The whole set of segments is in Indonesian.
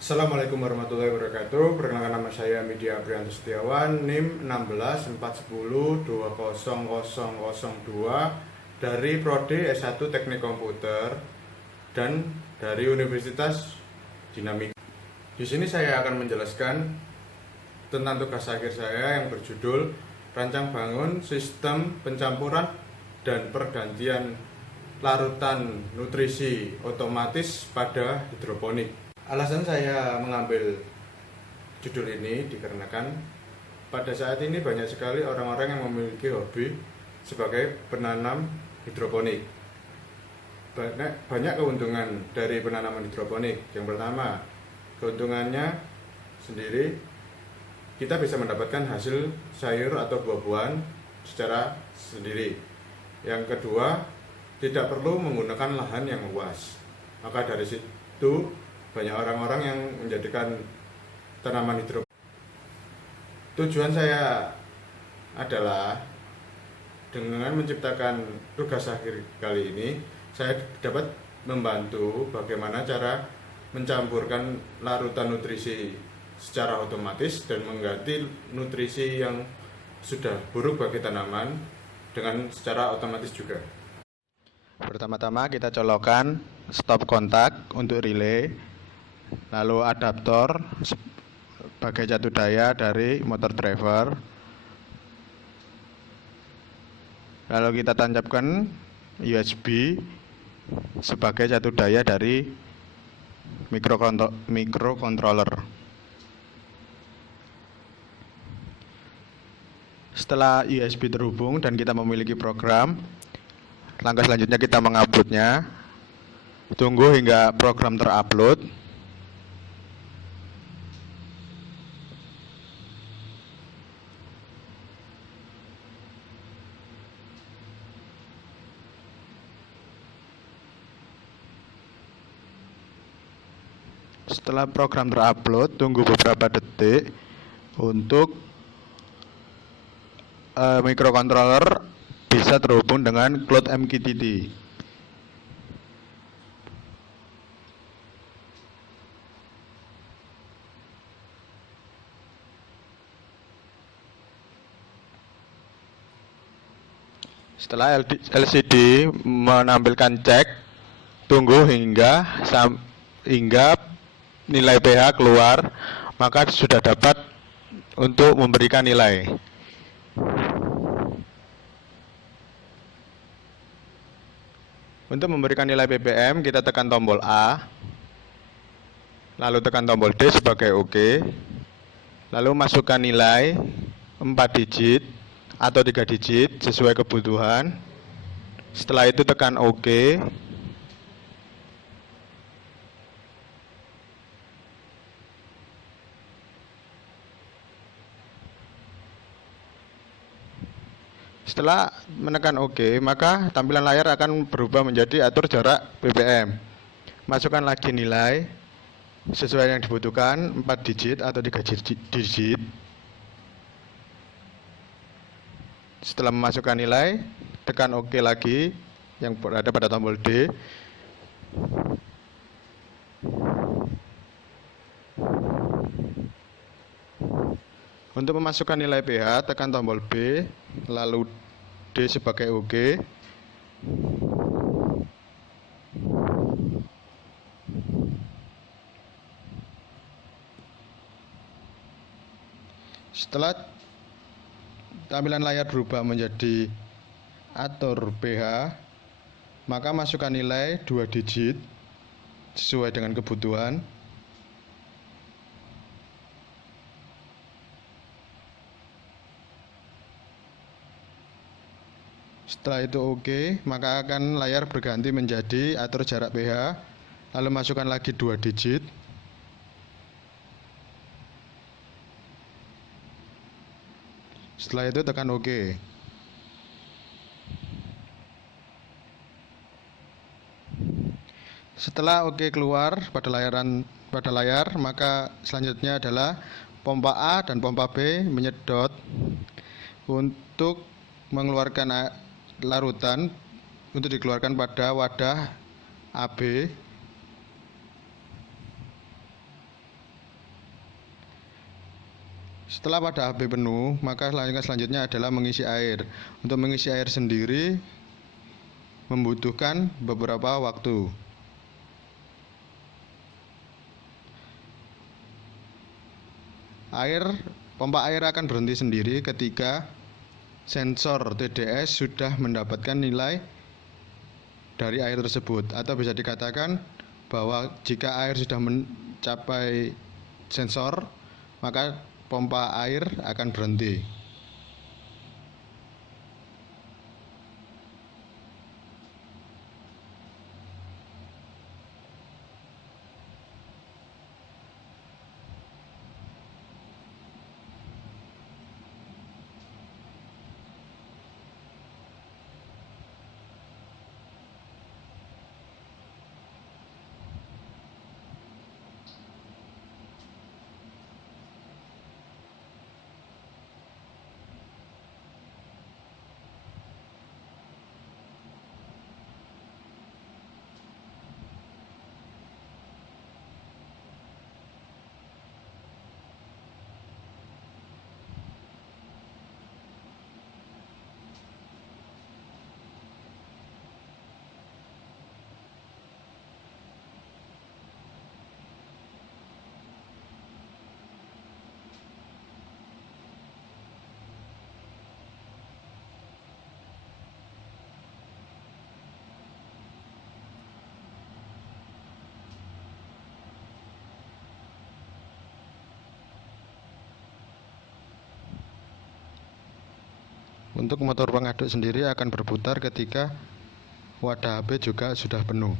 Assalamualaikum warahmatullahi wabarakatuh. Perkenalkan, nama saya Media Aprianto Setiawan, NIM 1641020002 dari Prodi S1 Teknik Komputer dan dari Universitas Dinamika. Di sini saya akan menjelaskan tentang tugas akhir saya yang berjudul Rancang Bangun Sistem Pencampuran dan Pergantian Larutan Nutrisi Otomatis pada Hidroponik. Alasan saya mengambil judul ini dikarenakan pada saat ini banyak sekali orang-orang yang memiliki hobi sebagai penanam hidroponik. Banyak keuntungan dari penanaman hidroponik. Yang pertama, keuntungannya sendiri, kita bisa mendapatkan hasil sayur atau buah-buahan secara sendiri. Yang kedua, tidak perlu menggunakan lahan yang luas. Maka dari situ banyak orang-orang yang menjadikan tanaman hidroponik. Tujuan saya adalah dengan menciptakan tugas akhir kali ini, saya dapat membantu bagaimana cara mencampurkan larutan nutrisi secara otomatis dan mengganti nutrisi yang sudah buruk bagi tanaman dengan secara otomatis juga. Pertama-tama kita colokkan stop kontak untuk relay, lalu adaptor sebagai catu daya dari motor driver, lalu kita tancapkan USB sebagai catu daya dari microcontroller. Setelah USB terhubung dan kita memiliki program, langkah selanjutnya kita menguploadnya. Tunggu hingga program terupload. Setelah program terupload, tunggu beberapa detik untuk microcontroller bisa terhubung dengan cloud MQTT. Setelah LCD menampilkan cek, tunggu hingga nilai pH keluar, maka sudah dapat untuk memberikan nilai. Untuk memberikan nilai ppm, kita tekan tombol A, lalu tekan tombol D sebagai OK, lalu masukkan nilai 4 digit atau 3 digit sesuai kebutuhan. Setelah itu tekan OK. Setelah menekan OK, maka tampilan layar akan berubah menjadi atur jarak ppm. Masukkan lagi nilai sesuai yang dibutuhkan, 4 digit atau 3 digit. Setelah memasukkan nilai, tekan OK lagi yang berada pada tombol D. Untuk memasukkan nilai pH, tekan tombol B, lalu D sebagai OK. Setelah tampilan layar berubah menjadi atur pH, maka masukkan nilai 2 digit sesuai dengan kebutuhan. Setelah itu OK, maka akan layar berganti menjadi atur jarak pH, lalu masukkan lagi 2 digit. Setelah itu tekan OK. Setelah OK keluar pada layar, maka selanjutnya adalah pompa A dan pompa B menyedot untuk mengeluarkan larutan untuk dikeluarkan pada wadah AB. Setelah pada HP penuh, maka langkah selanjutnya adalah mengisi air. Untuk mengisi air sendiri membutuhkan beberapa waktu. Pompa air akan berhenti sendiri ketika sensor TDS sudah mendapatkan nilai dari air tersebut, atau bisa dikatakan bahwa jika air sudah mencapai sensor, maka pompa air akan berhenti. Untuk motor pengaduk sendiri akan berputar ketika wadah HP juga sudah penuh.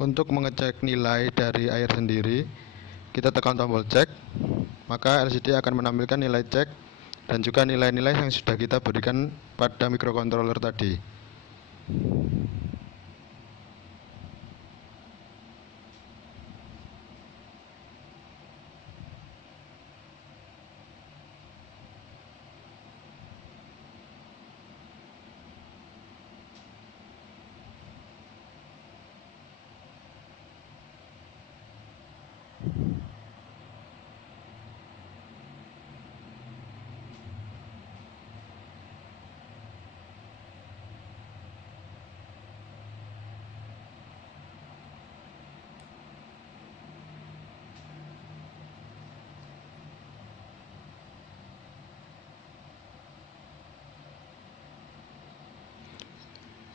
Untuk mengecek nilai dari air sendiri, kita tekan tombol cek, maka LCD akan menampilkan nilai cek dan juga nilai-nilai yang sudah kita berikan pada microcontroller tadi.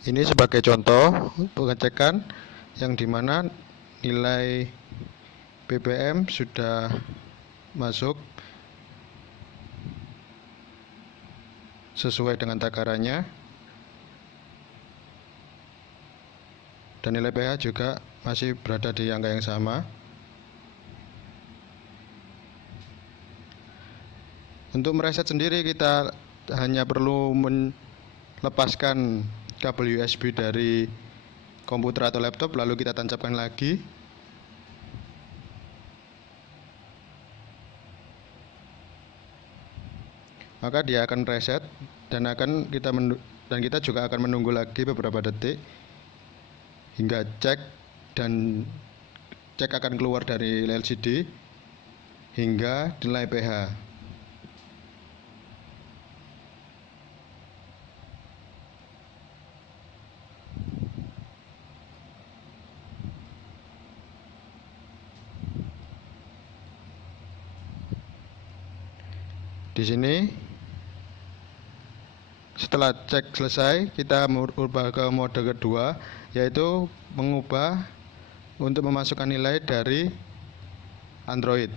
Ini sebagai contoh pengecekan yang dimana nilai BBM sudah masuk sesuai dengan takarannya, dan nilai pH juga masih berada di angka yang sama. Untuk mereset sendiri kita hanya perlu melepaskan kabel USB dari komputer atau laptop, lalu kita tancapkan lagi. Maka dia akan reset dan kita juga akan menunggu lagi beberapa detik hingga cek akan keluar dari LCD hingga nilai pH. Di sini setelah cek selesai, kita merubah ke mode kedua, yaitu mengubah untuk memasukkan nilai dari Android.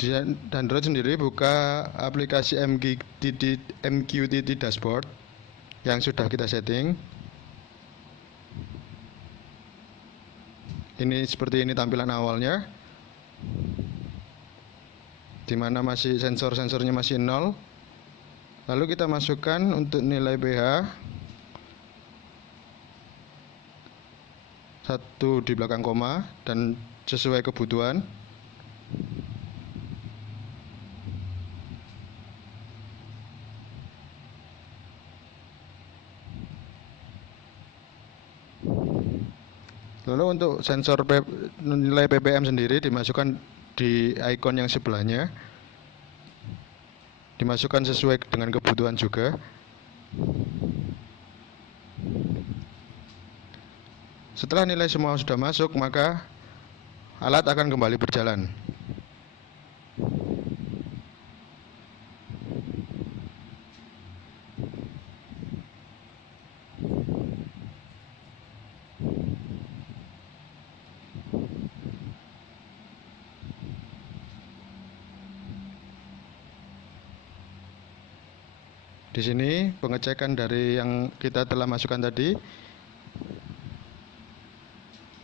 Di Android sendiri buka aplikasi MQTT Dashboard yang sudah kita setting. Ini seperti ini tampilan awalnya, di mana masih sensornya masih 0. Lalu kita masukkan untuk nilai pH 1 di belakang koma dan sesuai kebutuhan. Lalu untuk sensor nilai ppm sendiri dimasukkan di icon yang sebelahnya, dimasukkan sesuai dengan kebutuhan juga. Setelah nilai semua sudah masuk, maka alat akan kembali berjalan. Di sini pengecekan dari yang kita telah masukkan tadi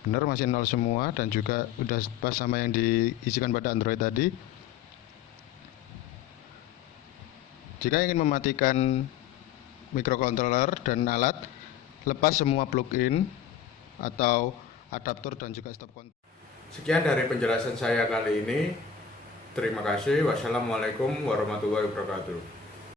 benar, masih 0 semua, dan juga udah pas sama yang diisikan pada Android tadi. Jika ingin mematikan microcontroller dan alat, lepas semua plugin atau adaptor dan juga stop kontak. Sekian dari penjelasan saya kali ini. Terima kasih. Wassalamualaikum warahmatullahi wabarakatuh.